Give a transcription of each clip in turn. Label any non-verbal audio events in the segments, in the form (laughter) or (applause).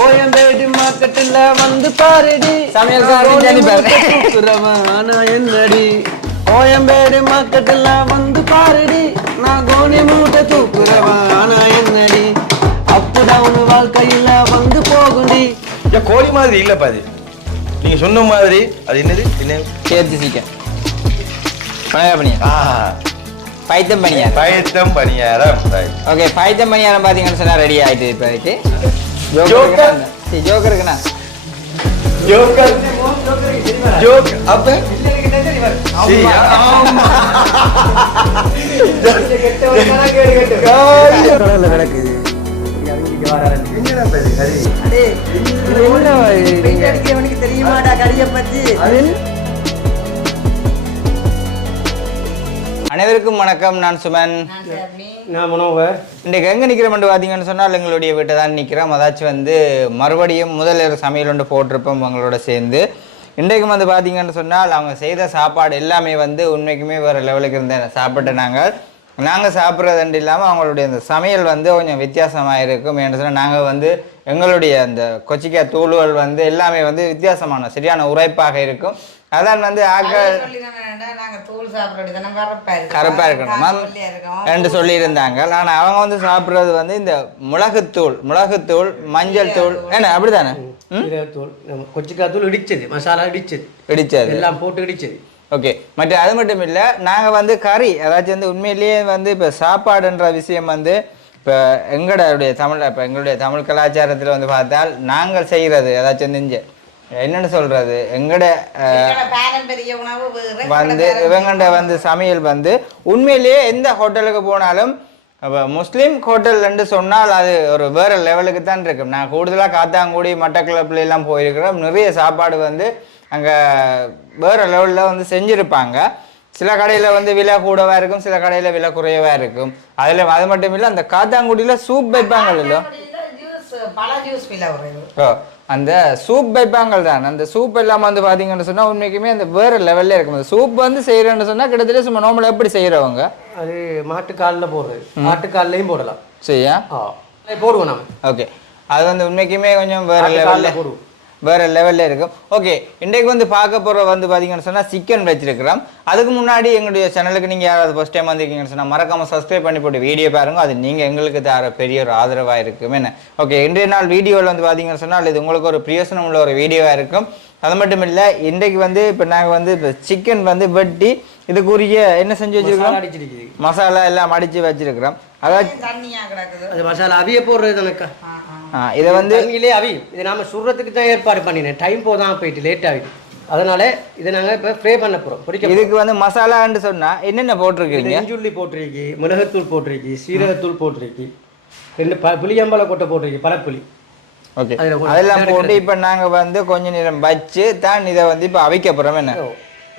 கோயம்பேடு மார்க்கெட்டுல வந்து பாருடி. சமையல் ஆனா என்னடி? கோயம்பேடு மார்க்கெட்டுல வந்து பாருடி. நான் கோணி மூட்டை தூக்குறவன் ஆனா என்னடி அப் டவுன் வாழ்க்கையில வந்து போகுடி. கோழி மாதிரி இல்லப்பா அது நீங்க சொன்ன மாதிரி அது என்னது? என்ன? சேர்த்து சிக்கன். பழக பணியாரம். ஆ பைத்தம் பணியாரம். ஓகே பைத்தம் பணியாரம் பார்த்தீங்கன்னு சொன்னா ரெடி ஆயிட்டு இப்போதைக்கு. ஜோக்கர் இருக்குண்ணா ஜோக்கர் ஜோக் அப்ப கறி? தெரியுமாடா கடிய பத்தி அனைவருக்கும் வணக்கம். நான் சுமன். நான் மனோகர் இன்றைக்கு எங்கே நிற்கிறோம்னு பார்த்தீங்கன்னு சொன்னால் எங்களுடைய வீட்டை தான் நிற்கிறோம் அதாச்சும் வந்து மறுபடியும் முதல் ஒரு சமையல் ஒன்று போட்டிருப்போம் அவங்களோட சேர்ந்து. இன்றைக்கும் வந்து பார்த்தீங்கன்னு சொன்னால் அவங்க செய்த சாப்பாடு எல்லாமே வந்து உண்மைக்குமே வேறு லெவலுக்கு இருந்த சாப்பிட்ட நாங்கள் நாங்கள் சாப்பிட்றதுண்டு இல்லாமல் அவங்களுடைய அந்த சமையல் வந்து கொஞ்சம் வித்தியாசமாக இருக்கும் ஏன்னு சொன்னால் நாங்கள் வந்து எங்களுடைய அந்த கொச்சிக்காய் தூளுகள் வந்து எல்லாமே வந்து வித்தியாசமான சரியான உரைப்பாக இருக்கும். அதான் வந்து ஆக்கள் நாங்க தூள் சாப்பிடுறது தானே கருப்பா இருக்கு கருப்பா இருக்கணும். என்று சொல்லியிருந்தாங்க. ஆனால் அவங்க வந்து சாப்பிட்றது வந்து இந்த மிளகுத்தூள் மிளகுத்தூள் மஞ்சள் தூள். என்ன அப்படிதானே? ம் தூள் கொச்சிக்காய் தூள் இடிச்சது மசாலா இடிச்சது. பிடிச்சது எல்லாம் போட்டு இடிச்சது. ஓகே. மற்ற அது மட்டும் இல்லை நாங்கள் வந்து கறி அதாச்சும் வந்து உண்மையிலேயே வந்து இப்போ சாப்பாடுன்ற விஷயம் வந்து இப்போ எங்களுடைய தமிழ் இப்போ எங்களுடைய தமிழ் கலாச்சாரத்தில் வந்து பார்த்தால் நாங்கள் செய்கிறது வந்து இங்க என்னன்னு உணவு வேறு, வந்து எங்களோட இவங்கள்ட்ட வந்து சமையல் வந்து உண்மையிலேயே எந்த ஹோட்டலுக்கு போனாலும் அப்போ முஸ்லீம் ஹோட்டல்னு சொன்னால் அது ஒரு வேற லெவலுக்கு தான் இருக்கும். நான் கூடுதலாக காத்தாங்குடி மட்டக்களப்புல எல்லாம் போயிருக்கிறோம். நிறைய சாப்பாடு வந்து அங்கே வேற லெவலில் வந்து செஞ்சுருப்பாங்க. சில கடையில் வந்து விலை கூடவா இருக்கும் சில கடையில் விலை குறையவா இருக்கும். அதில் அது மட்டும் இல்லை அந்த காத்தாங்குடியில் சூப் பல ஜூஸ் பிள்ளை வருது ஓ அந்த சூப் வைப்பாங்கள் தான் அந்த சூப் எல்லாம் வந்து பார்த்தீங்கன்னு சொன்னால் உண்மைக்குமே அந்த வேற லெவல்ல இருக்கும். அந்த சூப் வந்து செய்கிறேன்னு சொன்னால் கிட்டத்தட்ட சும்மா நார்மலாக எப்படி செய்கிறவங்க அது மாட்டுக்காலில் போடுறது. ஆட்டுக்கால்லையும் போடலாம். செய்யா? ஆ. போடுவோம் நாம. ஓகே அது வந்து உண்மைக்குமே கொஞ்சம் வேற லெவலில் போடுவோம். வேறு லெவலில் இருக்கும். ஓகே இன்றைக்கு வந்து பார்க்க போகிற வந்து பார்த்தீங்கன்னு சொன்னால் சிக்கன் வச்சிருக்கிறோம். அதுக்கு முன்னாடி எங்களுடைய சேனலுக்கு நீங்கள் யாராவது ஃபஸ்ட் டைம் வந்திருக்கீங்கன்னு சொன்னால் மறக்காமல் சப்ஸ்கிரைப் பண்ணி போட்டு வீடியோ பாருங்கள் அது நீங்கள் எங்களுக்கு தர பெரிய ஒரு ஆதரவாக இருக்கும். என்ன? ஓகே இன்றைய நாள் வீடியோவில் வந்து பார்த்தீங்கன்னு சொன்னால் இது உங்களுக்கு ஒரு பிரியோசனம் உள்ள ஒரு வீடியோவாக இருக்கும். அது மட்டும் இல்லை இன்றைக்கு வந்து இப்போ நாங்கள் வந்து இப்போ சிக்கன் வந்து வெட்டி இதுக்குரிய என்ன செஞ்சு வச்சிருக்கோம் அடிச்சிருக்குது மசாலா எல்லாம் அடித்து வச்சிருக்கிறோம். அதாச்சும் தண்ணியா கிடக்குது. அது மசாலா அவிய போடுறது. ஆ, இதை வந்து தண்ணியிலே அவியும். இது நாம சுடுறதுக்கு தான் ஏற்பாடு பண்ணினேன். டைம் போதான் போயிட்டு லேட் ஆகிடும் அதனால இதை நாங்க இப்ப ஃப்ரை பண்ண போறோம். பொரிக்க இதுக்கு வந்து மசாலான்னு சொன்னா என்னென்ன போட்டிருக்கீங்க? நெஞ்சுள்ளி போட்டிருக்கு மிளகுத்தூள் போட்டிருக்கு சீரகத்தூள் போட்டிருக்கு ரெண்டு ப புளியம்பழ கொட்டை போட்டிருக்கு பழப்புளி. ஓகே அதெல்லாம். போட்டு இப்போ நாங்க வந்து கொஞ்ச நேரம் வச்சு தான் இதை வந்து இப்போ அவிக்க போறோம். என்ன?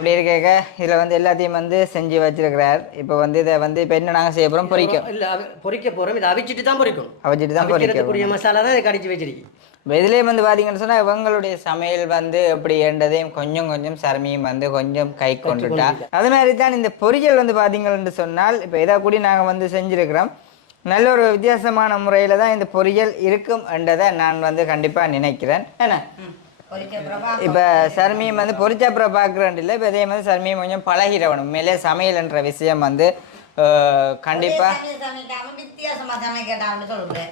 இப்படி இருக்க இதில் வந்து எல்லாத்தையும் வந்து செஞ்சு வச்சிருக்கிறார். இப்போ வந்து இதை வந்து இப்போ என்ன நாங்கள் செய்ய போகிறோம் பொரிக்கும் இல்ல பொரிக்க போறோம். இதை அவிச்சிட்டு தான் பொரிக்கணும் அவிச்சிட்டு தான் பொரிக்க அவிக்கிறதுக்குரிய மசாலா தான் இதை கடிச்சு வச்சிருக்கு. இப்போ இதுலேயே வந்து பார்த்தீங்கன்னு சொன்னால் இவங்களுடைய சமையல் வந்து எப்படி என்றதையும் கொஞ்சம் கொஞ்சம் சரமியும் வந்து கொஞ்சம் கை கொண்டுட்டா. அது மாதிரி தான் இந்த பொரியல் வந்து பார்த்தீங்கன்னு சொன்னால் இப்போ இதை கூடி நாங்கள் வந்து செஞ்சுருக்கிறோம். நல்ல ஒரு வித்தியாசமான முறையில் தான் இந்த பொரியல் இருக்கும் என்றதை நான் வந்து கண்டிப்பாக நினைக்கிறேன். என்ன? இப்போ சர்மியம் வந்து பொரிச்ச அப்புறம் பார்க்குறேன் இல்லை இப்போ இதே மாதிரி சர்மியம் கொஞ்சம் பழகிடணும். மேலே சமையல்ன்ற விஷயம் வந்து அஹ், கண்டிப்பா சமையல் சமைக்காம வித்தியாசமா சமைக்கட்டாம்னு சொல்றேன்.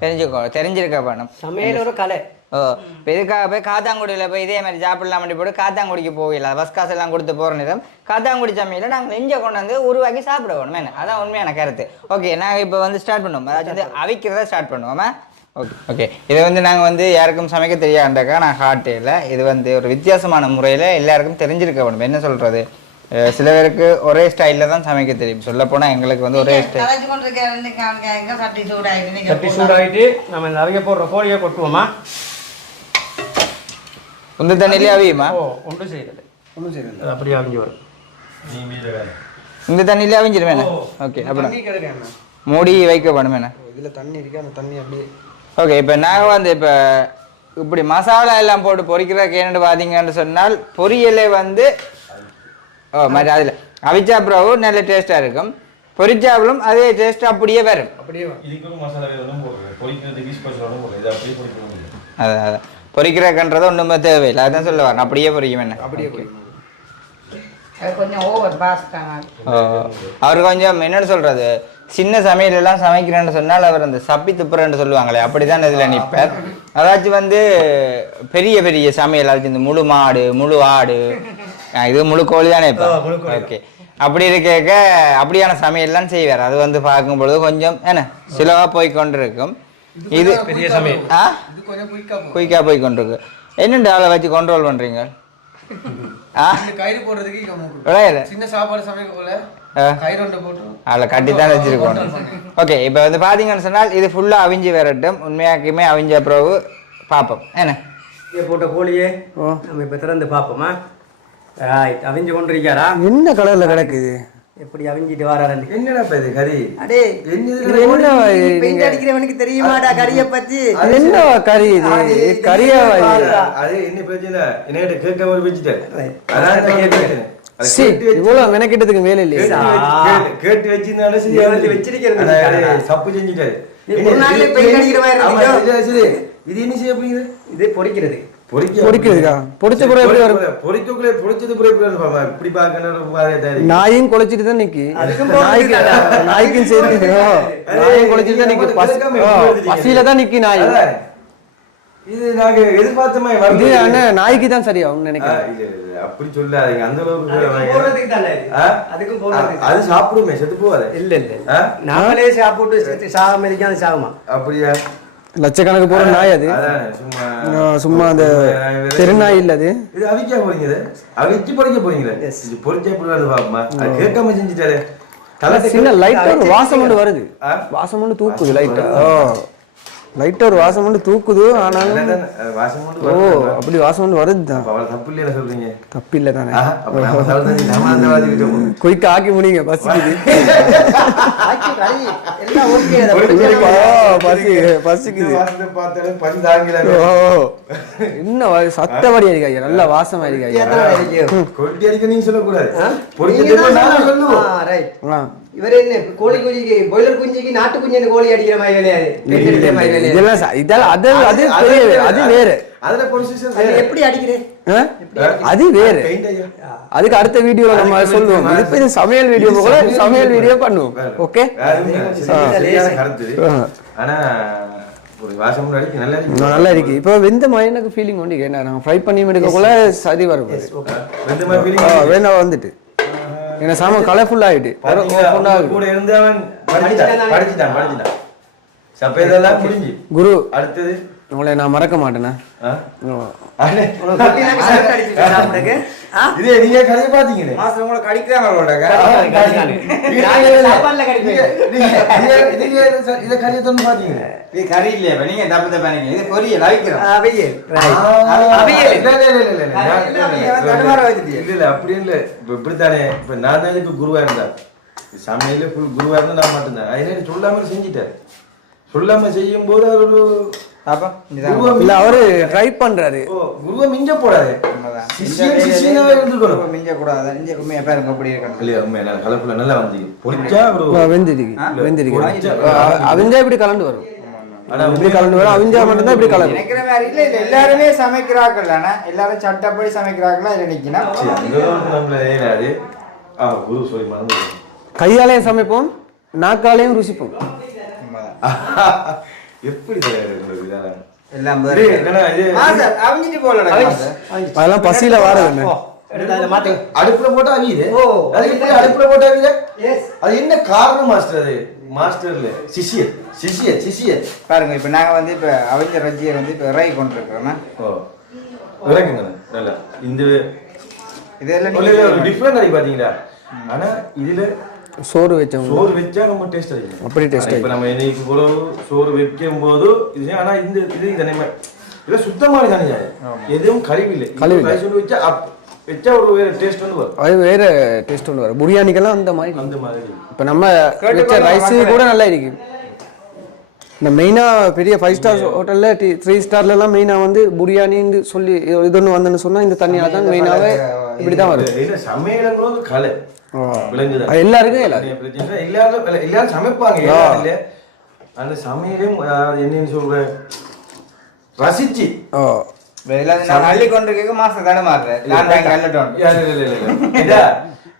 தெரிஞ்சுக்கோ தெரிஞ்சிருக்க வேணும். சமையல் ஒரு கலை. ஓ இப்போ இதுக்காக போய் காத்தாங்குடியில் போய் இதே மாதிரி சாப்பிடலாம் அப்படி போட்டு காத்தாங்குடிக்கு போகல. பஸ் காசு எல்லாம் கொடுத்து போகிற நேரம் காத்தாங்குடி சமையல நாங்கள் இங்கே கொண்டு வந்து உருவாக்கி சாப்பிட வேணும். என்ன? அதான் உண்மையான கருத்து. ஓகே நாங்கள் இப்போ வந்து ஸ்டார்ட் பண்ணுவோம். அதாச்சும் வந்து அவிக்கிறத ஸ்டார்ட் பண்ணுவோமா? ஓகே ஓகே இதை வந்து நாங்கள் வந்து யாருக்கும் சமைக்க தெரியாண்டாக்கா நான் ஹாட்டேல இது வந்து ஒரு வித்தியாசமான முறையில் எல்லாருக்கும் தெரிஞ்சிருக்க வேணும் என்ன சொல்கிறது சில பேருக்கு ஒரே ஸ்டைலில் தான் சமைக்க தெரியும். சொல்லப்போனால் எங்களுக்கு வந்து ஒரே ஸ்டைல் சட்டி சூடாயிட்டு நம்ம இந்த அவிய போடுற கோழியை கொட்டுவோமா? உந்த தண்ணியிலே அவியுமா? ஓ ஒன்றும் செய்யல ஒன்றும் செய்யல அப்படியே அவிஞ்சு வரும். இந்த தண்ணியிலே அவிஞ்சிருமே ஓகே அப்புறம் மூடி வைக்க வேணும் என்ன? இதுல தண்ணி இருக்கு. அந்த தண்ணி அப்படியே ஓகே இப்போ நாங்கள் வந்து இப்போ இப்படி மசாலா எல்லாம் போட்டு பொரிக்கிறதுக்கு என்னென்னு பார்த்தீங்கன்னு சொன்னால் பொரியலை வந்து ஓ மாதிரி அதில் அவிச்சா பிறகு நல்ல டேஸ்ட்டாக இருக்கும். பொரிச்சாப்பிலும் அதே டேஸ்ட் அப்படியே வரும். அதான் அதான். பொரிக்கிறக்கன்றது ஒன்றுமே தேவையில்லை. அதான் சொல்ல வரேன் அப்படியே பொரிக்கும் என்ன அவர் கொஞ்சம் என்னன்னு சொல்றது? சின்ன சமையல் எல்லாம் சமைக்கிறேன்னு சொன்னால் அவர் அந்த சப்பி துப்புறன்னு சொல்லுவாங்களே அப்படிதான் இதுல நிற்பார். அதாச்சும் வந்து பெரிய பெரிய சமையல் அதாச்சும் இந்த முழு மாடு முழு ஆடு இது முழு கோழி தானே இப்போ? ஓகே. அப்படி இருக்க அப்படியான சமையல்லாம் செய்வார். அது வந்து பார்க்கும் பொழுது கொஞ்சம் என்ன சிலவா போய் கொண்டிருக்கும். இது பெரிய சமையல். ஆ? இது கொஞ்சம் குயிக்கா குயிக்காக போய் கொண்டிருக்கு. என்னண்டு ஆளை வச்சு கண்ட்ரோல் பண்றீங்க? ஆ? கயிறு போடுறதுக்கு சின்ன சாப்பாடு சமைக்க போல. அதில் கட்டி தான் வச்சிருக்கோம். ஓகே இப்போ வந்து பார்த்தீங்கன்னு சொன்னால் இது ஃபுல்லாக அவிஞ்சு வரட்டும். உண்மையாக்குமே அவிஞ்ச பிறகு பார்ப்போம். என்ன? இங்கே போட்ட கோழியே நம்ம இப்போ திறந்து பார்ப்போமா? ரைட் அவிஞ்சு கொண்டிருக்காரா? என்ன கலர்ல கிடக்குது? எப்படி அவிஞ்சிட்டு வராருன்னு? என்னடா இது கறி? அடே இது? என்ன பெயிண்ட் அடிக்கிறவனுக்கு தெரியுமாடா கறியை பத்தி? அது என்ன கறி இது? கறியா இது அது என்ன பிரச்சனை? என்கிட்ட கேட்காம வச்சுட்டேன் அதான் இவ்வளவு மெனக்கிட்டதுக்கு வேலை இல்லையே. கேட்டு வச்சு- கேட்டு- கேட்டு வச்சிருந்தாலும் சரி, எழுதி வச்சிருக்கிறது? தப்பு செஞ்சுட்டாரு. இது- என்ன? செய்ய இது எப்படி வரும்? பொறிக்கக்குள்ளே பொறிச்சது எப்படி வரும்? இப்படி பார்க்கணும். நாயும் குலைச்சிட்டு தான் நிக்கி. நாய்க்கு நாய்க்கும் சேர்த்து நாயும் குலைச்சிட்டு தான் நிக்கி. பசியில தான் நிக்கி நாய். இது நாங்க எதிர்பார்த்த மாதிரி நாய்க்கு தான் சரியாகும் நினைக்கிறேன். அப்படி சொல்லாதீங்க அந்த அளவுக்கு அது சாப்பிடுமே செத்து போவாது. இல்ல இல்ல? நாமளே சாப்பிட்டு சாகாம இருக்காது சாகுமா? அப்படியா? லட்சக்கணக்கு போற நாய் அது. சும்மா அந்த தெருநாய் இல்ல அது. இது அவிக்க போறீங்க இது? அவிச்சு பொறிக்க போறீங்களே? இது பொறிச்சா எப்படி வருது பாப்பமா? அது கேட்காம செஞ்சுட்டாரு தலை சின்ன லைட்டா ஒரு வாசம் ஒன்று வருது? வாசம் ஒன்று தூக்குது லைட்டா லைட்டா ஒரு வாசம் ஒன்று தூக்குது ஆனாலும் ஓ வருது. அப்படி வாசம் ஒன்று வருது தான் அப்ப அவளை தப்பு இல்லையா சொல்றீங்க. தப்பு இல்லை தானே. குயிக்க ஆக்கி முடிங்க பசிக்குது எல்லாம் ஓகே ஓ, பசி பசிக்குது என்ன வா- சத்தபடி அடிக்க ஐயா நல்ல வாசம் அடிக்க ஐயா. கொட்டி அடிக்க நீங்க சொல்லக்கூடாது. இவர் என்ன கோழி குஞ்சிக்கு பாய்லர் குஞ்சிக்கு நாட்டு குஞ்சுன்னு கோழி அடிக்கிற மாதிரி இதெல்லாம் அது அது பெரிய. அது வேறு. அதுல பொசிஷன் அது எப்படி அடிக்கிறேன்? அது வேறு. அதுக்கு அடுத்த வீடியோல நம்ம சொல்லுவோம். இது இப்ப இது சமையல் வீடியோ போல சமையல் வீடியோ பண்ணுவோம். ஓகே. ஆனா ஒரு வாசம் கூட அடிக்க நல்லா இருக்கு. நல்லா இருக்கு. இப்போ வெந்த மாதிரி எனக்கு ஃபீலிங் என்ன நாங்கள் ஃப்ரை பண்ணி எடுக்கக்குள்ள சரி வரும் வேணா வந்துட்டு. ஏன்னா சாமான் கலர்ஃபுல் ஆயிட்டு. கூட இருந்து அவன் படிச்சுட்டான் படிச்சுட்டான் படிச்சுட்டான் சப்ப இதெல்லாம் முடிஞ்சு. குரு. அடுத்தது உங்களை நான் மறக்க மாட்டேனே? இதே நீங்க கதையை பாத்தீங்களே? உங்களை கடிக்கிறாங்க இதை- தொன்னு பாத்தீங்களே? இது கறி இல்லையா இப்ப நீங்க தப்பு தப்பானீங்க இது பொரியல் அவிக்கிறோம். அவியல். Right. அவியல். இல்ல, இல்ல, அப்படி இப்படித்தானே. இப்ப நான் தான் குருவா சமையல்ல full குருவா இருந்தா நான் மட்டும்தான். அது என்னது சொல்லாம செஞ்சுட்டாரு. சொல்லாம செய்யும் போது அவர் ஒரு இல்ல அவரு ட்ரை பண்றாரு. குருவா மிஞ்ச மிஞ்சக்கூடாது இங்க உண்மையா பாருங்க அப்படி கலப்புல நல்லா வந்து பொரிச்சா வெந்திருக்கு. வெந்திருக்கு. இப்படி கலந்து வரும். இப்படி கலந்து வரும். அவிஞ்சா மட்டும்தான் இப்படி கலரும் நினைக்கிற மாதிரி இல்ல இல்ல எல்லாருமே சமைக்கிறார்கள். ஆனா எல்லாரும் சட்டப்படி நிக்கணும் மறந்து கையாலையும் சமைப்போம் நாக்காலையும் ருசிப்போம். (laughs) எப்படி? எல்லாம் அதெல்லாம் பசியில வாரது. அடுப்புல போட்டா அவியுது? அடுப்புல போட்டா அவியுது. அது என்ன காரணம் மாஸ்டர் அது? மாஸ்டர் இல்ல சிஷியர். சிஷியர் சிஷியர். பாருங்க இப்ப நாங்க வந்து இப்ப அவிஞ்ச ரஜ்ஜியை வந்து இப்ப இறக்கி கொண்டிருக்கிறோம் ஓ. இறக்குங்க நல்லா. இந்த இதெல்லாம் டிஃபரெண்ட் ஆகி பாத்தீங்களா? ஆனா இதுல சோறு வச்சவங்க சோறு வச்சா ரொம்ப டேஸ்ட் ஆகிடும் அப்படி taste இப்ப நம்ம இன்னைக்கு கூட சோறு வைக்கும் போது இது ஆனா இந்த இது தானே இது சுத்தமான தானே எதுவும் கழிவு இல்லை கழிவு இல்லை. சோறு வச்சா அப்- வச்சா ஒரு வேற டேஸ்ட் வந்து வரும். அது வேற டேஸ்ட் ஒன்று வரும். பிரியாணிக்கெல்லாம் அந்த மாதிரி. அந்த மாதிரி. இப்போ நம்ம வச்ச ரைஸ் கூட நல்லா இருக்கு. இந்த மெயினாக பெரிய ஃபைவ் ஸ்டார் ஹோட்டலில் டி த்ரீ ஸ்டார்லலாம் மெயினாக வந்து பிரியாணின்னு சொல்லி இது ஒன்று வந்துன்னு சொன்னால் இந்த தண்ணியாக தான் மெயினாகவே இப்படி தான் வரும். இல்ல சமையலுங்கிறது கலை. விளங்குதா? எல்லாருக்கும் எல்லாரும் சமைப்பாங்க. அந்த சமையலும் அதாவது என்னன்னு சொல்ற ரசிச்சு.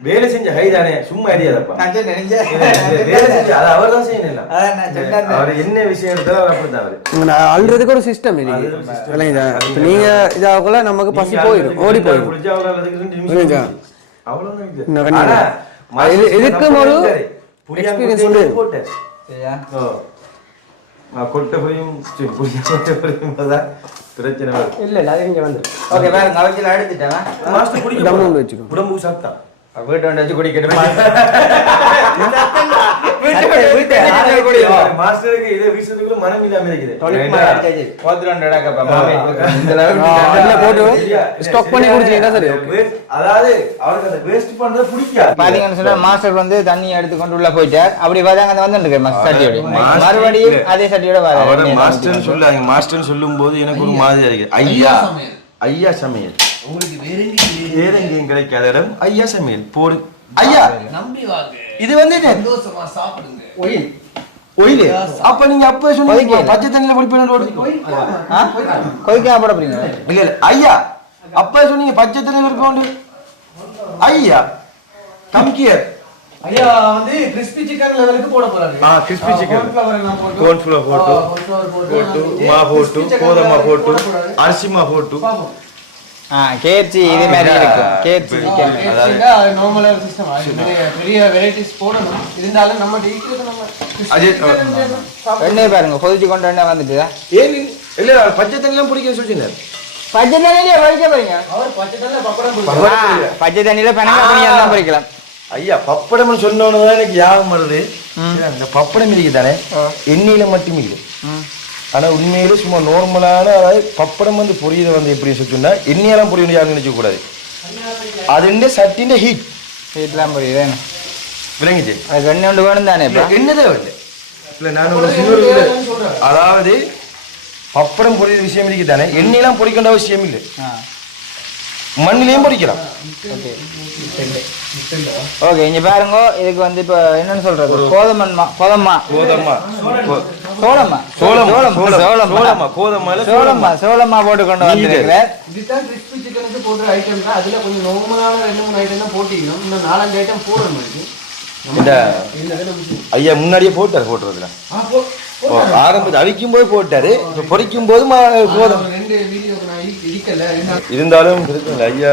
வேலை செஞ்ச கை தானே? சும்மா அறியாதப்பா வேலை செஞ்சு அது அவர் தான் செய்யணும். அவர் என்ன விஷயம் அவர் அழுறதுக்கு ஒரு சிஸ்டம் நீங்க இதாகக்குள்ள நமக்கு பசி போயிடும் ஓடி போயிடும். அவ்வளவுதான் இதுக்கும் ஒரு உண்டு. சரியா? கொட்டை போதுதான் பிரச்சனை வரும் இல்லை இல்லை அது ஓகே பாருங்க அவச்சில எடுத்துட்டேன். மாஸ்டர் குடிக்க தம்மு போறாரு. வச்சுக்கோ. உடம்புக்கு சத்தம். வீட்டு வந்து வச்சு குடிக்கணும் (laughs) வீட்டு வீட்டு ஆளுங்க குடிக்கும் மாஸ்டருக்கு இதை வீசுறதுக்குள்ள மனம் இல்லாம இருக்குது. அதுல போட்டு stock பண்ணி குடிச்சீங்கன்னா சரி, okay. Waste- அதாவது அவருக்கு அந்த வேஸ்ட் பண்றது பிடிக்காது. பாத்தீங்கன்னு சொன்னா மாஸ்டர் வந்து தண்ணி எடுத்துக்கொண்டு உள்ள போயிட்டார். அப்படி பார்த்தாங்க அந்த வந்து சட்டியோட. மறுபடியும். அதே சட்டியோட அவரை வர மாஸ்டர் சொல்லாங்க மாஸ்டர் சொல்லும் போது எனக்கு ஒரு மாதிரியா இருக்கு. ஐயா ஐயா. சமையல். உங்களுக்கு வேற எங்கேயும் கிடைக்காத இடம் ஐயா சமையல். போடு. ஐயா. நம்பி வாங்க. இது வந்து சந்தோஷமா சாப்பிடுங்க. ஒயில். அப்ப நீங்க அப்ப சொன்னீங்க. பச்சை தண்ணியில குடிப்பேன் கொதிக்கா போட போறீங்க இல்ல இல்ல ஐயா அப்ப சொன்னீங்க பச்சை தண்ணியில இருப்போம் ஐயா கம் கியர் ஐயா வந்து கிறிஸ்பி சிக்கன் லெவலுக்கு போட போறாரு. ஆ கிறிஸ்பி சிக்கன் கோன் ஃப்ளோர் போட்டு. போட்டு. மா போட்டு கோதமா போட்டு அரிசி மா போட்டு. ஆ கேஎஃப்சி இதே மாதிரி இருக்கு கேஎஃப்சி சிக்கன் நார்மலா சிஸ்டம் பெரிய வெரைட்டிஸ் போடணும். இருந்தாலும் நம்ம டெய்லி நம்ம அது வெண்ணெய் பாருங்க கொதிச்சு கொண்டு வந்தா வந்துட்டுதா? ஏன் இல்ல பச்சை தண்ணிலாம் பிடிக்க சொல்லிருந்தார் பச்சை தண்ணியிலே வலிக்க போறீங்க? அவர் பச்சை தண்ணில பப்படம் பச்சை தண்ணியில பனங்கா பனியா தான் பொரிக்கலாம் ஐயா பப்படம்னு சொன்னோன்னு தான் எனக்கு ஞாபகம் வருது. இந்த பப்படம் இருக்கு தானே? எண்ணெயில மட்டும் இல்லை ஆனால் உண்மையிலே சும்மா நார்மலான அதாவது பப்படம் வந்து பொரியுது வந்து எப்படி சொல்லி எண்ணியெல்லாம் எண்ணெயெல்லாம் பொரியணும் யாரும் நினச்சக்கூடாது அது என்ன சட்டின் ஹீட் ஹீட்லாம் புரியுது விளங்குச்சு. அது எண்ணெய் ஒன்று வேணும் தானே எண்ணெய் வந்து இல்லை நான் அதாவது பப்படம் பொரியுது விஷயம் இருக்குது தானே எண்ணெயெல்லாம் பொரிக்கின்ற அவசியம் இல்லை. மண்ணிலையும் பொரிக்கலாம் ஓகே. இங்க பாருங்க இதுக்கு வந்து இப்போ என்னன்னு சொல்றது? கோதமன் மா கோதம்மா. கோதமா சோளமா சோளம் சோளம் சோளம் சோளம் சோளமா கோதமால சோளமா சோளமா போட்டு கொண்டு வந்திருக்கிறார் இதுதான் கிறிஸ்பி சிக்கனுக்கு போடுற ஐட்டம் தான். அதுல கொஞ்சம் நார்மலான ரெண்டு மூணு ஐட்டம் தான் போட்டிக்கணும் இன்னும் நாலஞ்சு ஐட்டம் போடணும் இருக்கு இந்த ஐயா முன்னாடியே போட்டார் போட்டுறதுல ஆரம்பத்தில் அவிக்கும் போது போட்டாரு. இப்ப பொரிக்கும் போது கோதம் ரெண்டு வீடியோ இருந்தாலும் இருந்தாலும் இருக்குல்ல ஐயா.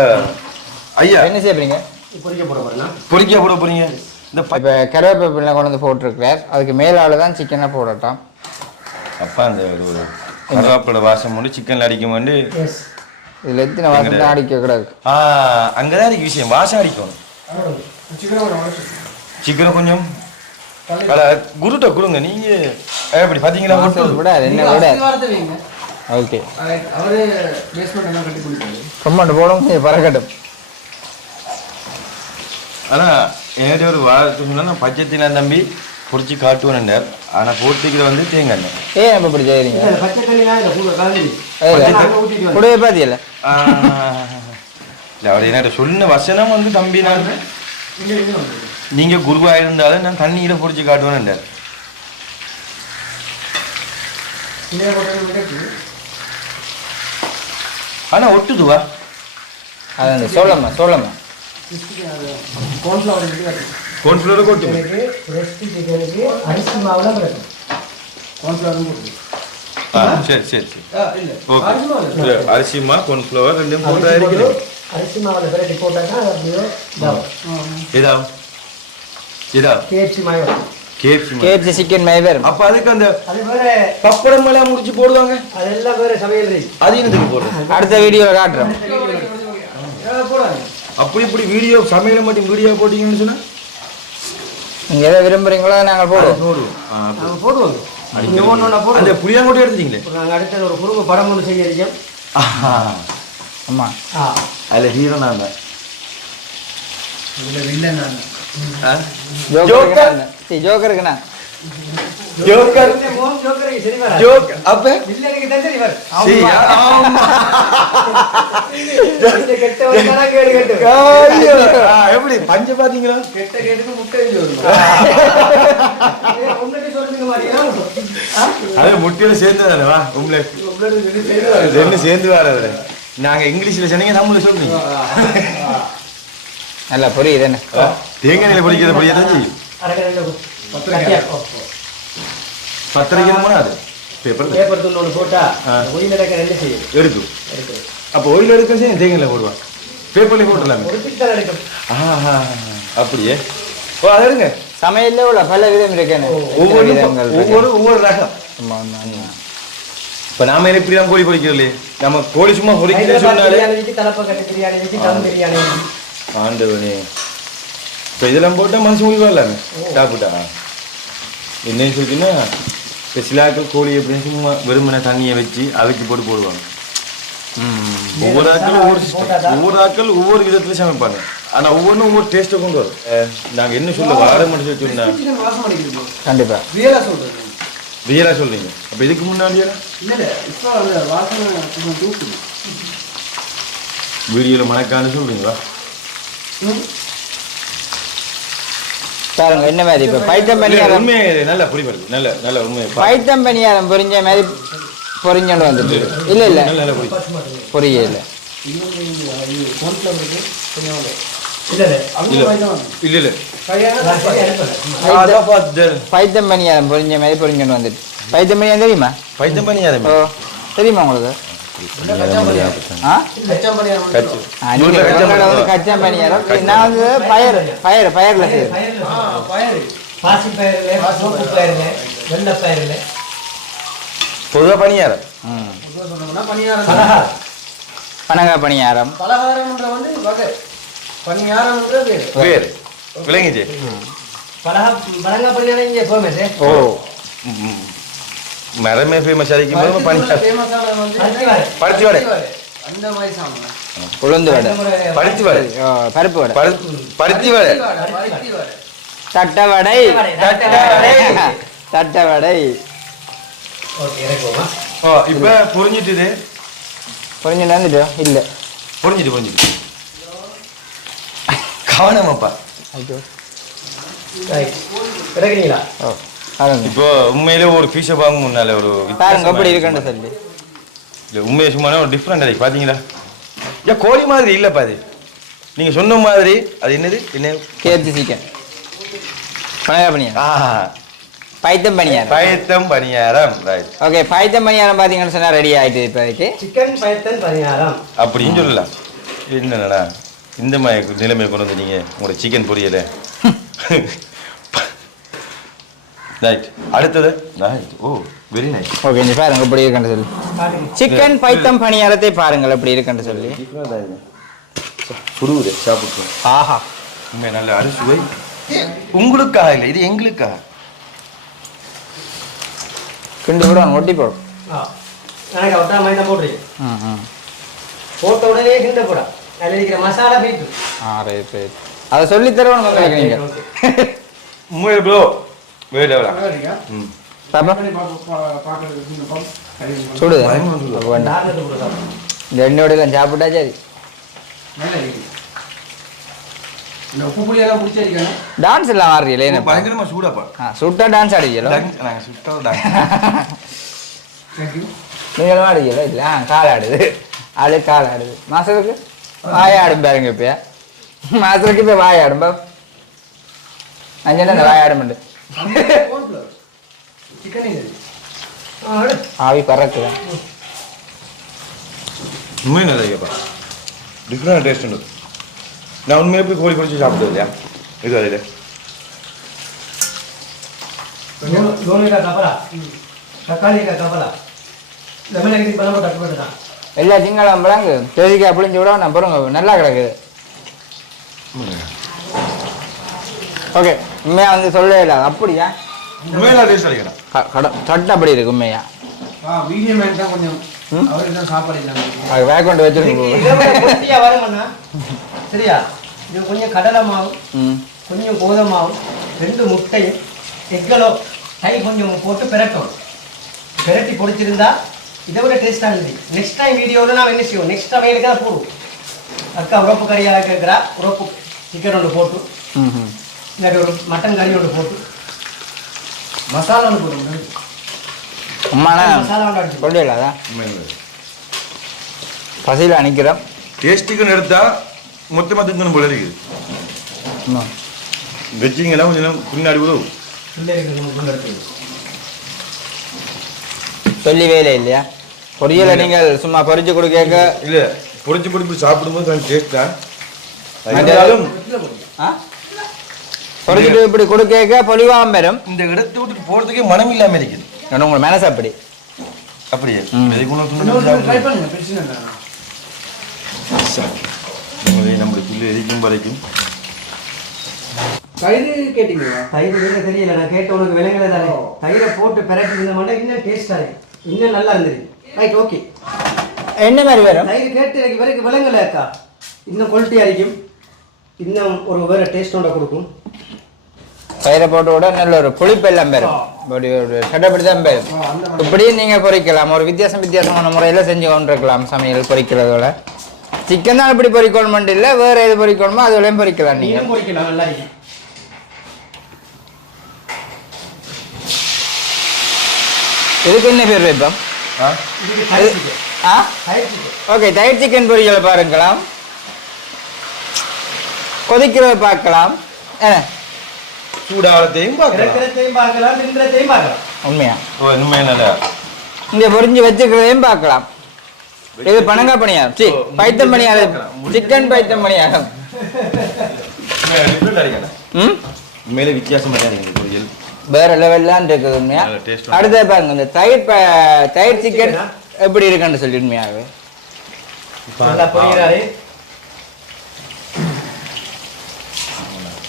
ஐயா. என்ன செய்யறீங்க பொறிக்க போட போகிறேன்னா பொரிக்க போட போறீங்க. இந்த இப்போ கருவேப்பிலை கொண்டு வந்து போட்டிருக்கிறார். அதுக்கு மேலால தான் சிக்கனை போடட்டும். அப்பா அந்த ஒரு ஒரு கருவேப்பிலை வாசம் வந்து சிக்கன்ல அடிக்கும் வந்து இதுல எத்தனை வாசம் தான் அடிக்க கூடாது? ஆ அங்கதான் இருக்கு விஷயம். வாசம் அடிக்கணும் சிக்கன் கொஞ்சம் குருட்ட கொடுங்க. நீங்க எப்படி ஒட்டு விட என்ன விட ஓகே. அவரு பேஸ்மெண்ட் எல்லாம் கட்டி கொடுத்தாரு. கொம்மாண்டு போடும் பறக்கட்டும். ஆனா என்கிட்ட ஒரு வாரத்துக்கு சொன்னா நான் பச்சைத்தின தம்பி பொரிச்சு காட்டுவேன் ஆனா போட்டுக்கிற வந்து தேங்காய் எண்ணெய். ஏன் நம்ம இப்படி கலந்து கூடவே பாத்தியல ஆ, இல்ல அவர் என்கிட்ட சொன்ன வசனம் வந்து தம்பி நான் நீங்க குருவா இருந்தாலும் நான் தண்ணியில பொரிச்சு காட்டுவேன் ஆனா ஒட்டுதுவா? அது அந்த சோளமா சோளமா கோன்ஃபிளோர கொட்டு அரிசி மாவுலாம் கிடைக்கும் ஆ, சரி சரி சரி. ஓகே ரெண்டும் போட்டா இருக்குது அரிசி மாவில் விரட்டி போட்டாக்கா அது அப்படியே இதாகும் இதாகும் இதாகும் கேஎஃப்சி மாவு. கேப்சி சிக்கன் மேவர் அப்ப அதுக்கு அந்த பப்படம் எல்லாம் முடிச்சு போடுவாங்க? அதெல்லாம் வேற சமையல் அது என்னதுக்கு போடுறோம் அடுத்த வீடியோவில் காட்டுறோம். அப்படி இப்படி வீடியோ சமையல மட்டும் வீடியோ போட்டீங்கன்னு சொன்னா? நீங்க எதை விரும்புறீங்களோ நாங்கள் போடுவோம். போடுவோம். அப்ப- நாங்கள் போடுவோம். அந்த புளியாங்கொட்டை எடுத்தீங்களே நாங்கள் அடுத்தது ஒரு குடும்ப படம் ஒன்று செய்ய இருக்கோம். ஆமா. அதுல ஹீரோ நான் தான். இதுல வில்லன் நான் ஆ? சரி ஜோக்கர் சரி வரா ஜோக் அப்ப வில்லனுக்கு தான் சரி வரும் சரி, ஆமா. இந்த கெட்டவன் தானா கேடு கேட்டு ஐயோ. ஆ, எப்படி பஞ்ச பாத்தீங்களா கெட்ட கேட்டுக்கு முட்டை அது முட்டியோட சேர்ந்து தானே வா உங்களை ரெண்டு சேர்ந்து வர நாங்க இங்கிலீஷ்ல சொன்னீங்க தமிழ்ல சொல்றீங்க நல்லா புரியுது என்ன? தேங்காய் நிலை படிக்கிற படிக்க தான் செய்யும் பத்தரைக்கு அது பேப்பர் பேப்பர் துண்டு ஒன்று போட்டா ஆ. ஒய் நடக்க ரெண்டு செய்யும். எடுக்கும். அப்போ ஒயில் எடுக்க செய்யும் தேங்காய் நிலை போடுவான். பேப்பர்ல போட்டுலாமே ஒரு பிடித்தான் எடுக்கும். ஆஹா அப்படியே. ஓ அதை எடுங்க. சமையல்ல உள்ள பல விதம் இருக்குன்னு ஒவ்வொரு. ஒவ்வொரு ஒவ்வொரு ரகம். இப்ப நாம என்ன இப்படி தான் கோழி பொரிக்கிறோம் நம்ம கோழி சும்மா பொரிக்கிற ஹைதராபாத் சொன்னாலே தலப்பா கட்டு பிரியாணி வச்சு தம் பிரியாணி. ஆண்டவனே. இப்போ இதெல்லாம் போட்டால் மனசு முடிவு வரலாமே சாப்பிட்டா? என்னன்னு சொல்லிட்டுன்னா இப்போ சிலாக்கள் கோழி எப்படின்னு சும்மா வெறுமனை தண்ணியை வச்சு அவிச்சு போட்டு போடுவாங்க. ஒவ்வொரு ஆட்கள் ஒவ்வொரு. ஒவ்வொரு ஆட்கள் ஒவ்வொரு விதத்துல சமைப்பாங்க. ஆனா ஒவ்வொன்றும் ஒவ்வொரு டேஸ்ட்டை கொண்டு வரும். நாங்க என்ன சொல்ல வார மட்டும் சொன்னா கண்டிப்பா. ரியலா சொல்றேன் ரியலா சொல்றீங்க. அப்ப இதுக்கு முன்னாடியா வீடியோல மணக்கான்னு சொல்றீங்களா? பாருங்க என்ன மாதிரி இப்ப பைத்தம் பணியாரம்? உண்மையே நல்ல புரிவது நல்ல நல்ல உண்மையை பா- பைத்தம் பணியாரம் பொரிஞ்ச மாதிரி பொரிஞ்சோண்டு வந்துட்டு இல்ல இல்ல. புரியுது புரியல பைத்தம் பணியாரம் பொரிஞ்ச மாதிரி பொரிஞ்சோண்டு வந்துட்டு. பைத்தம் பணியாரம் தெரியுமா? பைத்தம் பண்ணியாதமே ஓ தெரியுமா உங்களுக்கு? பயறு. பாசி பயிரில் சோப்பு பயிரில் வெள்ளை பயிரில் பொதுவா பணியாரம் சொன்னோம்னா பணியாரம் பலகாரம் வேறு விளங்கிச்சு பலகா பலங்கா பணியாரம் இங்கே ஃபேமஸ் ஓ. மரமே ஃபேமஸ் அடிக்கும் போது பருத்தி வடை. உளுந்து வடை. பருத்தி வடை. பருப்பு வடை. பரு- பருத்தி வடை. தட்டை வடை. தட்டை வடை. தட்டை வடை. ஓகே இறக்குவோமா ஓ இப்ப புரிஞ்சிட்டுது. புரிஞ்சு வந்துட்டோ இல்ல. புரிஞ்சிட்டு புரிஞ்சிட்டு. கவனமாப்பா. ஐயோ. இறக்குறீங்களா ஓ. இப்போ உண்மையிலே ஒரு பீஸை வாங்க முன்னால ஒரு பாருங்க எப்படி வித்தியாசமா இருக்குன்னு சொல்லி. இல்ல உண்மையை சும்மா ஒரு டிஃப்ரெண்ட் அது பாத்தீங்களா? ஏன் கோழி மாதிரி இல்லப்பா அது நீங்க சொன்ன மாதிரி அது என்னது? என்ன? கேஎஃப்சி சிக்கன் பணியாரம் ஆ பைத்தம் பணியாரம் பயத்தம் பணியாரம் ரைட் ஓகே பைத்தம் பணியாரம் பார்த்தீங்கன்னு சொன்னா ரெடி ஆயிட்டு இப்போதைக்கு சிக்கன் பயத்தன் பணியாரம் அப்படின்னு சொல்லலாம் என்னடா? இந்த மாதிரி நிலைமை கொண்டு வந்து நீங்க உங்களோட சிக்கன் பொரியல. (laughs) ரைட் அடுத்தது. Right oh very nice okay இங்க பாருங்க சொல்லி. சிக்கன் பைத்தம் பணியாரத்தை பாருங்கள் எப்படி இருக்குன்னு சொல்லி. சுடுவுது சாப்பிட்டு. ஆஹா. உண்மை நல்ல அறுசுவை. உங்களுக்காக இல்லை இது எங்களுக்காக. கிண்டு விடுவாங்க ஒட்டி போடும் ஆ எனக்கு ஒட்டா மைண்டா போட்டுருக்கு ம் ம். போட்ட உடனே கிண்ட போடா. அதில் இருக்கிற மசாலா பீட்டு ஆ ரைட் ரைட் அதை சொல்லி தருவோம் மக்களுக்கு நீங்க (laughs) உண்மையில ப்ரோ வேறு லெவலா ம். சரி இந்த உப்பு புளியெல்லாம் பிடிச்சிருக்கேன் டான்ஸ் எல்லாம் ஆடுறீங்களே என்ன பயங்கரமா சூடாப்பா. சுட்டா டான்ஸ் ஆடுவீங்களோ? நாங்க டங்க். நீங்களும் ஆடுவீங்களோ? இல்லை கால் ஆடுது. ஆளு கால் ஆடுது. மாசத்துக்கு? வாய் ஆடும் பாருங்க இப்ப மாசத்துக்கு இப்ப வாய் ஆடும் பா அஞ்சு வாய் ஆட மாட்டேன் சிக்கன் இது ஆ எடு. ஆவி பறக்குதான் உண்மையை நல்லா கேப்பா டிஃப்ரெண்ட் டேஸ்ட் உண்டு. நான் உண்மையிலே போய் கோழி பொரிச்சு சாப்பிட்டது இல்லையா? இது அதில் எல்லா திங்களும் பழங்கு தேசிக்காய் புளிஞ்சு விட நான் பாருங்க நல்லா கிடக்குது. ஓகே உண்மையா வந்து சொல்லவே இல்லை. அப்படியா? உண்மையில டேஸ்ட் அடிக்கிறேன் க- கட சட்டை அப்படி இருக்கு உண்மையா? ஆ வீடியோ மேன் தான் கொஞ்சம் அவருக்கு தான் சாப்பாடு இல்லாமல் அது வேக்கொண்டு வச்சிருக்கோம் பொட்டியா வருமண்ணா? சரியா? இது கொஞ்சம் கடலை மாவு ம். கொஞ்சம் கோதுமை மாவு ரெண்டு முட்டையும் எக்கலோ தயிர் கொஞ்சம் போட்டு பிரட்டணும் பிரட்டி பொடிச்சிருந்தா இதை விட டேஸ்டாக இருந்துச்சு நெக்ஸ்ட் டைம் வீடியோவில் நான் என்ன செய்வோம்? நெக்ஸ்ட் சமையலுக்கு தான் போடுவோம். அக்கா உரப்பு கறியாக கேட்குறா? உரப்பு சிக்கன் ஒன்று போட்டு. ம் இல்லாட்டி ஒரு மட்டன் கறி ஒன்று போட்டு மசாலா ஒன்று போட்டு அம்மாண்ணா மசாலா ஒன்று அடிச்சு. கொள்ளையிலாதா பசியில் அணிக்கிறோம். டேஸ்ட்டுக்குன்னு எடுத்தா மொத்தமாக திங்கணும் போல இருக்குது. ம். வச்சிங்கன்னா கொஞ்சம் பின்னாடி உதவும் கொண்டு சொல்லி வேலை இல்லையா? பொரியலை நீங்கள் சும்மா பொரிச்சு கொடுக்க இல்ல பொரிச்சு பொடிப்பு சாப்பிடும்போது டேஸ்ட் தான். பொரிச்சுட்டு இப்படி கொடுக்க பொலிவாம வரும் இந்த இடத்தை விட்டுட்டு போறதுக்கே மனம் இல்லாம இருக்குது. ஏன்னா உங்க மனசு அப்படி. அப்படியே. ம். இதுக்குள்ள இன்னொரு சாப்பிடுறது. ட்ரை பண்ணுங்க பிரச்சனை இல்லை. நம்மளே நம்மளுக்கு புல்லு எரிக்கும் வரைக்கும். தயிர் கேட்டீங்களா? தயிர் வேற தெரியல நான் கேட்ட உனக்கு விலங்குல தானே. தயிரை போட்டு பிரட்டி இருந்த மாட்டேன் இன்னும் டேஸ்டாக இருக்கு. இன்னும் நல்லா இருந்துருக்கு. ரைட் ஓகே என்ன மாதிரி வரும் தயிர் கேட்டு எனக்கு வரைக்கும் விலங்குல அக்கா. இன்னும் குவாலிட்டியாக இருக்கும். இன்னும் ஒரு வேற டேஸ்டோட கொடுக்கும். பயிரை போட்டு விட நல்ல ஒரு புளிப்பெல்லாம் பெறும். இப்படி ஒரு சட்டப்படி தான் பெறும் இப்படியும் நீங்கள் பொரிக்கலாம் ஒரு வித்தியாசம் வித்தியாசமான முறையில் செஞ்சு கொண்டிருக்கலாம் சமையல் பொரிக்கிறதோட சிக்கன் தான் இப்படி பொரிக்கணும் இல்லை வேற எது பொரிக்கணுமோ அதுலையும் நீங்கள் நல்லா இருக்கும் இதுக்கு என்ன பேர் வைப்போம். ஓகே தயிர் சிக்கன் பொரியலை பாருங்களாம் கொதிக்கிறத பார்க்கலாம். என்ன சூடாகத்தையும் பார்க்கலாம் உண்மையா? நல்லா இங்க பொரிஞ்சு வச்சுக்கிறதையும் பார்க்கலாம் இது பனங்கா பணியாரம். சி பைத்தம் பணியாரம். சிக்கன் பைத்தம் பணியாரம். டிஃப்ரெண்ட் அடிக்கணும் ம்? உண்மையிலே வித்தியாசமா தான் இருக்குது பொரியல். வேற லெவல்லாம் இருக்குது உண்மையா? அடுத்த பாருங்க இந்த தயிர் தயிர் சிக்கன்? எப்படி இருக்குன்னு சொல்லி உண்மையாவே நல்லா பொரிகிறாரு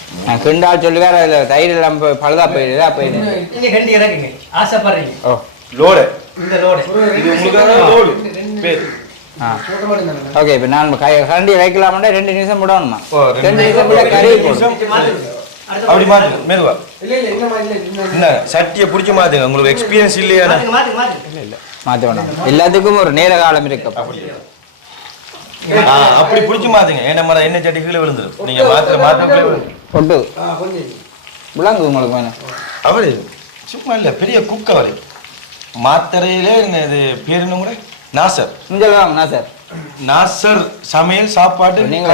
நான் கிண்டால் சொல்லுவார் அதில் தயிர் எல்லாம் போய் பழுதா போயிடுது அப்போ இது நீங்க கண்டி இறக்குங்க. ஆசைப்படுறீங்க. ஓ லோடு. இந்த லோடு. இது பேர். ஆ. ஓகே இப்போ நான் கை கரண்டி வைக்கலாம்னா ரெண்டு நிமிஷம் விடணுமா? ஓ, ரெண்டு நிமிஷம். விட கறி அப்படி மாத்து மெதுவா. இல்ல இல்ல இந்த மாதிரி இல்ல இந்த என்ன சட்டியை பிடிச்சி மாத்துங்க. உங்களுக்கு எக்ஸ்பீரியன்ஸ் இல்லையா? மாத்துங்க மாத்துங்க மாற்ற வேண்டாம் எல்லாத்துக்கும் ஒரு நேர காலம் இருக்கு ஆ, அப்படி பிடிச்சி மாத்துங்க. ஏன்னா மரம் என்ன சட்டி கீழே விழுந்துரும். நீங்க மாத்திர மாத்திர பொட்டு விளங்கு உங்களுக்கு வேணும். அவரு சும்மா இல்ல பெரிய குக் அவரு. மாத்திரையிலே இது பேர் கூட நாசர். இங்கே வாங்கண்ணா சார் நாசர் சமையல் சாப்பாடு நீங்கள்.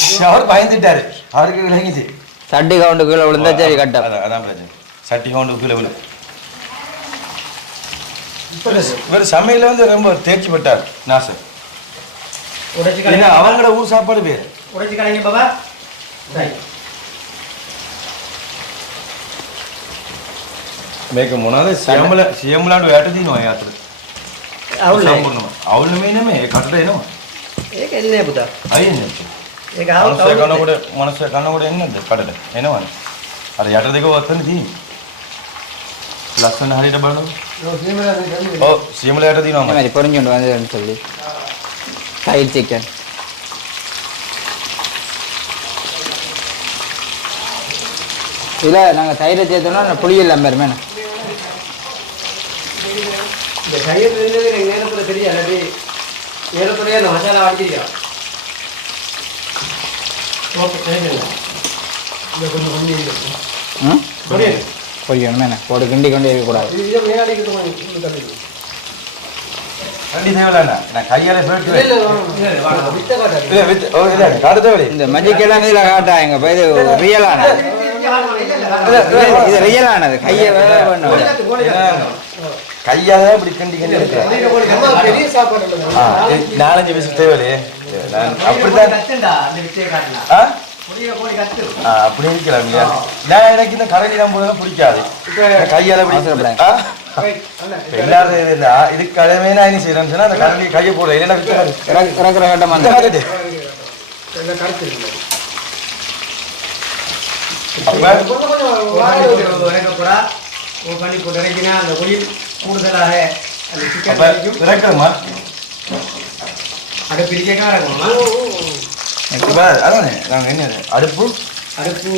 (laughs) அவர் பயந்துட்டாரு. அவருக்கு விளங்கிச்சு. சட்டி கவுண்டு கீழே விழுந்தா சரி கட்டம். அதான் பிரச்சனை. சட்டி கவுண்டு கீழே விழு. இவர் சமையல்ல வந்து ரொம்ப தேர்ச்சி பெற்றார் நாசர். அவங்களோட ஊர் சாப்பாடு பேர் உடைச்சு கலைங்க பாபா. මේක මොනවාද සියම්බල සියම්බලට වැට දිනනවා ඒ අතර අවුල් සම්පූර්ණම අවුල් නෙමෙයි නෙමෙයි ඒ කටට එනවා ඒක එන්නේ නැහැ පුතා අයියෝ නේ ඒක ආවොත් අවුල් කනකොට මනස කනකොට එන්නේ නැද්ද කටට එනවනේ අර යට දෙක වත්තනේ තියෙන්නේ ලස්සන හරියට බලන්න ඔව් සියම්බලට දිනනවා මම පොරොන්ජොන්ඩ වන්දන සල්ලි ටයිල් චෙක් කරන්න இதில் நாங்கள் தயிரை சேர்த்தோம்னா அந்த புளி இல்லாமல் வருமே இந்த தயிர் இருந்தது எனக்கு நேரத்தில் தெரியாது. அப்படி நேரத்துலேயே அந்த மசாலா அடிக்கிறீங்க ஓகே சரிங்க இந்த கொஞ்சம் கொஞ்சம் இது. ம்? புரியுது பொரியணும் போட்டு கிண்டி கொண்டே இருக்கக்கூடாது நான் இந்த மஜிக்கெல்லாம் இதில் காட்டாங்க இப்போ இது ரியலானது கையை கையால இப்படி கண்டி கண்டி. ஆ, இது நாலஞ்சு தேவையில்லையே. நான் அப்படித்தான். அப்படி இருக்கலாம் நான் எனக்கு இந்த கரண்டி தான் போதும் பிடிக்காது. கையால இப்படி- எல்லாரும் இது இல்ல, இது கடமை நான் என்ன செய்யறேன்னு சொன்னா அந்த கரண்டி கையை போடுறேன் இறக்குற கட்டம் இந்த வந்து காட்டுது. எல்லாம் கரைச்சிருக்கீங்க. அப்ப கொஞ்சம் கொஞ்சம் வாழ வைக்கணும். இறக்கப்போறா ஒரு பண்ணி போட்டு இறக்கினா அந்த ஒளியில் கூடுதலாக அந்த சிக்கன்? அதை பிரிக்கக்காக இருக்கணுமா இப்ப அதானே நாங்க என்ன அடுப்பு? அடுப்பு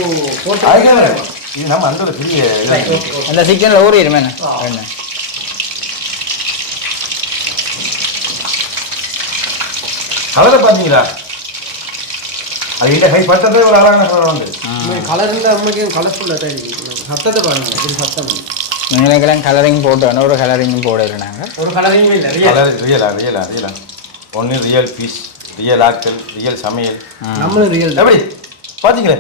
போட்டு அதுக்கே வரேன் இது நம்ம அந்த பெரிய இருக்கு. அந்த சிக்கன்ல ஊறிடுமே என்ன கலரை பார்த்தீங்களா? அது இல்லை கை பட்டதே ஒரு அழகான கலர் வந்து. கலர் கலர்ஃபுல்லாக தான் சத்தத்தை பாருங்க இது சத்தம். எங்களுக்கெல்லாம் கலரிங் போட்டு ஒரு கலரிங் நாங்க ஒரு கலரையும் இல்லை ரியல் கலர் ரியலா ரியலா ரியலா ஒன்று ரியல் பீஸ் ரியல் ஆட்கள் ரியல் சமையல். நம்மளும் ரியல் எப்படி? பார்த்தீங்களே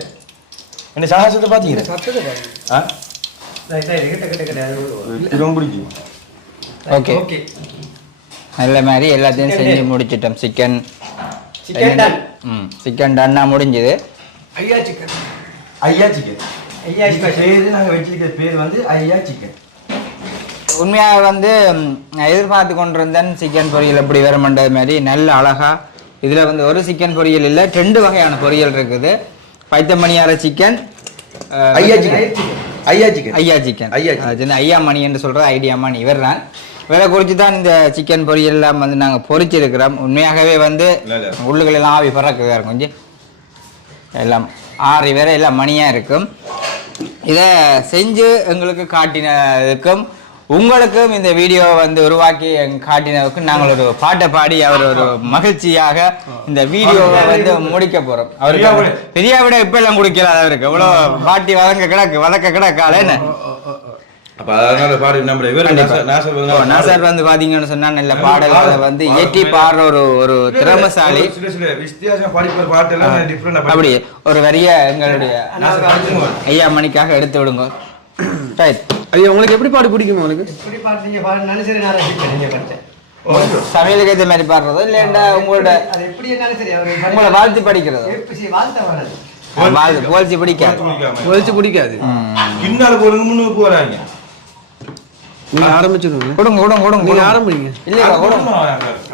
என்ன சாகசத்தை பார்த்தீங்களே சத்தத்தை பாருங்க. ஆ? ஓகே நல்ல மாதிரி எல்லாத்தையும் செஞ்சு முடிச்சிட்டோம். சிக்கன் சிக்கன் டன் ம் சிக்கன் டன்னா முடிஞ்சது ஐயா சிக்கன் ஐயா சிக்கன் ஐயா சிக்கன் பேர் நாங்கள் வச்சிருக்கிற பேர் வந்து ஐயா சிக்கன் உண்மையாக வந்து எதிர்பார்த்து கொண்டிருந்தேன் சிக்கன் பொரியல் எப்படி வருமன்றது மாதிரி நல்ல அழகா இதில் வந்து ஒரு சிக்கன் பொரியல் இல்லை ரெண்டு வகையான பொரியல் இருக்குது பைத்தமணியார சிக்கன் ஐயா சிக்கன் ஐயா சிக்கன் ஐயா சிக்கன் ஐயா ஐயா மணி என்று சொல்கிற ஐடியா மணி இவர் தான் இவரை குறித்து தான் இந்த சிக்கன் பொரியல் எல்லாம் வந்து நாங்கள் பொரிச்சிருக்கிறோம் உண்மையாகவே வந்து இல்ல, இல்ல. உள்ளுகள் எல்லாம் ஆவி இருக்கும் கொஞ்சம் எல்லாம் ஆறு வேற எல்லாம் மணியாக இருக்கும். இதை செஞ்சு எங்களுக்கு காட்டினதுக்கும் உங்களுக்கும் இந்த வீடியோ வந்து உருவாக்கி காட்டினதுக்கும் நாங்கள் ஒரு பாட்டை பாடி அவர் ஒரு மகிழ்ச்சியாக இந்த வீடியோவை வந்து முடிக்க போறோம். அவருக்கு பெரியா விட. பெரியா விட இப்ப எல்லாம் குடிக்கல அவருக்கு. எவ்வளவு பாட்டி வதங்க கிடக்கு வதக்க கிடக்கால என்ன? அப்போ அதனால பாடு நம்ம இவர் கண்டிப்பா. நாசர் வந்து பாத்தீங்கன்னு சொன்னா நல்ல பாடல்களை வந்து இயற்றி பாடுற ஒரு ஒரு திறமசாலி. வித்தியாசம் படிப்பர் அப்படி ஒரு வரிய எங்களுடைய ஐயா மணிக்காக எடுத்து விடுங்க. ரைட். ஐயா உங்களுக்கு எப்படி பாடு பிடிக்குமா உங்களுக்கு இப்படி பாட்டு நீங்க பாடுனாலும் சரி நான் ரசிப்பேன் நீங்க படிச்சேன் சமையலுக்கு ஏற்ற மாதிரி பாடுறதோ? இல்லைண்டா உங்களோட அது எப்படி சரி உங்களை வாழ்த்து படிக்கிறதோ? எப்படி வாழ்த்த வராது. வாழ்த்து போல்ச்சி பிடிக்காது ஒழிச்சு பிடிக்காது. பின்னால முன்னுக்கு போறாங்க. நீங்க ஆரம்பிச்சிருங்க கொடுங்க கொடுங்க கொடுங்க நீங்க. ஆரம்பிங்க. இல்லையா கொடுங்க.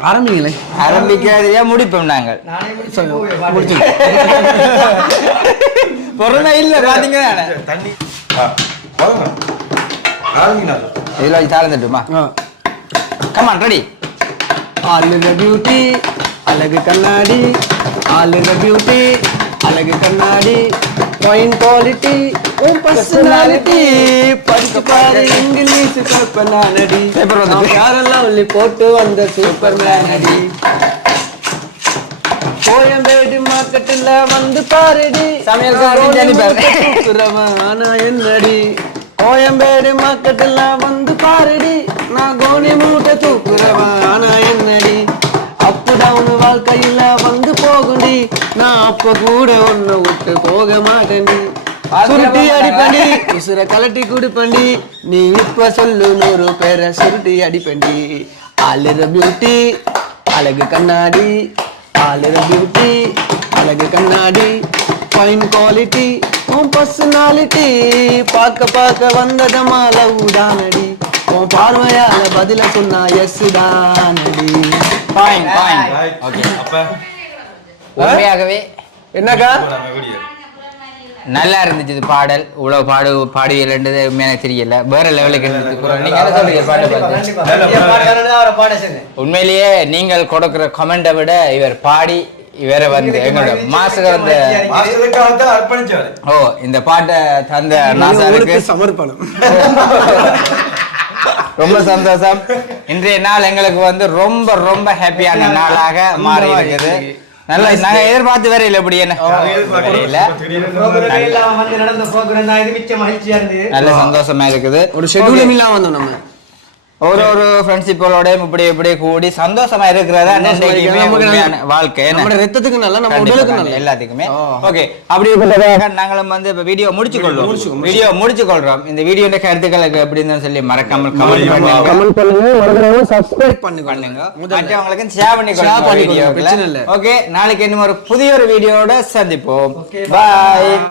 ஆரம்பிங்களே. ஆரம்பிக்கிறதையே முடிப்போம் நாங்கள். (laughs) பொருளை இல்ல பாத்தீங்க தண்ணி. இதுல தாழ்ந்துட்டுமா கமான் ரெடி ஆளுங்க பியூட்டி அழகு கண்ணாடி. ஆளுங்க பியூட்டி அழகு கண்ணாடி. பாயிண்ட் குவாலிட்டி உன் பர்சனாலிட்டி படிச்சு பாரு இங்கிலீஷ் கற்பனானடி யாரெல்லாம் உள்ளி போட்டு வந்த சூப்பர் மேனடி கோயம்பேடு மார்க்கெட்டுல வந்து பாருடி. ஆனா என்னடி. கோயம்பேடு மார்க்கெட்டுல வந்து பாருடி. நான் கோனி மூட்டை தூக்குறவன் ஆனா என்னடி. அப்பு டவுன் வாழ்க்கையில வந்து போகுடி நான் அப்ப கூட ஒண்ணு விட்டு போக மாட்டேன்டி சுருட்டி அடிப்பண்டி உசுர கலட்டி குடுப்பண்டி நீ இப்ப சொல்லு நூறு பேரை சுருட்டி அடிப்பண்டி ஆளுற பியூட்டி அழகு கண்ணாடி. ஆளுற பியூட்டி அழகு கண்ணாடி. ஃபைன் குவாலிட்டி உன் பர்சனாலிட்டி பார்க்க பார்க்க வந்ததமா லவ் தானடி உன் பார்வையால பதில சொன்னா எஸ் தானடி பாயிண்ட் பாயிண்ட் ஓகே அப்ப உண்மையாகவே என்னக்கா? நல்லா இருந்துச்சு இது பாடல். இவ்வளவு பாடு பாடுவீங்கன்றது எனக்கு தெரியல. வேற லெவலுக்கு இருந்துச்சு நீங்க என்ன சொல்றீங்க? பாட்டை பார்த்து உண்மையிலேயே நீங்கள் கொடுக்கிற கமெண்ட்டை விட இவர் பாடி இவரை வந்து எங்களோட மாசுக வந்து ஓ இந்த பாட்டை தந்த நாசாருக்கு சமர்ப்பணம். ரொம்ப சந்தோஷம். இன்றைய நாள் எங்களுக்கு வந்து ரொம்ப ரொம்ப ஹாப்பியான நாளாக மாறி இருக்குது நல்ல நாங்க எதிர்பார்த்து வேற இல்ல இப்படி என்ன? நல்ல சந்தோஷமா இருக்குது. ஒரு ஷெட்யூலும் இல்லாம வந்தோம் நம்ம. ஒரு ஒரு ஃப்ரெண்ட்ஷிப்போட இப்படி இப்படி கூடி சந்தோஷமா இருக்கிறதா. வாழ்க்கை? நம்ம ரத்தத்துக்கு நல்ல நம்ம உடலுக்கு நல்ல எல்லாத்துக்குமே. ஓகே அப்படிப்பட்டதாக நாங்களும் வந்து இப்ப வீடியோ முடிச்சு கொள்வோம் வீடியோ முடிச்சு கொள்றோம் இந்த வீடியோ கருத்துக்களுக்கு எப்படின்னு சொல்லி மறக்காமல் கமெண்ட் பண்ணுங்க. கமெண்ட் பண்ணுங்க. மறக்காம சப்ஸ்கிரைப் பண்ணுங்க. பண்ணுங்க. மற்றவங்களுக்கு ஷேர் பண்ணி கொடுங்க பண்ணி. ஓகே நாளைக்கு இன்னும் ஒரு புதிய ஒரு வீடியோட சந்திப்போம். பாய்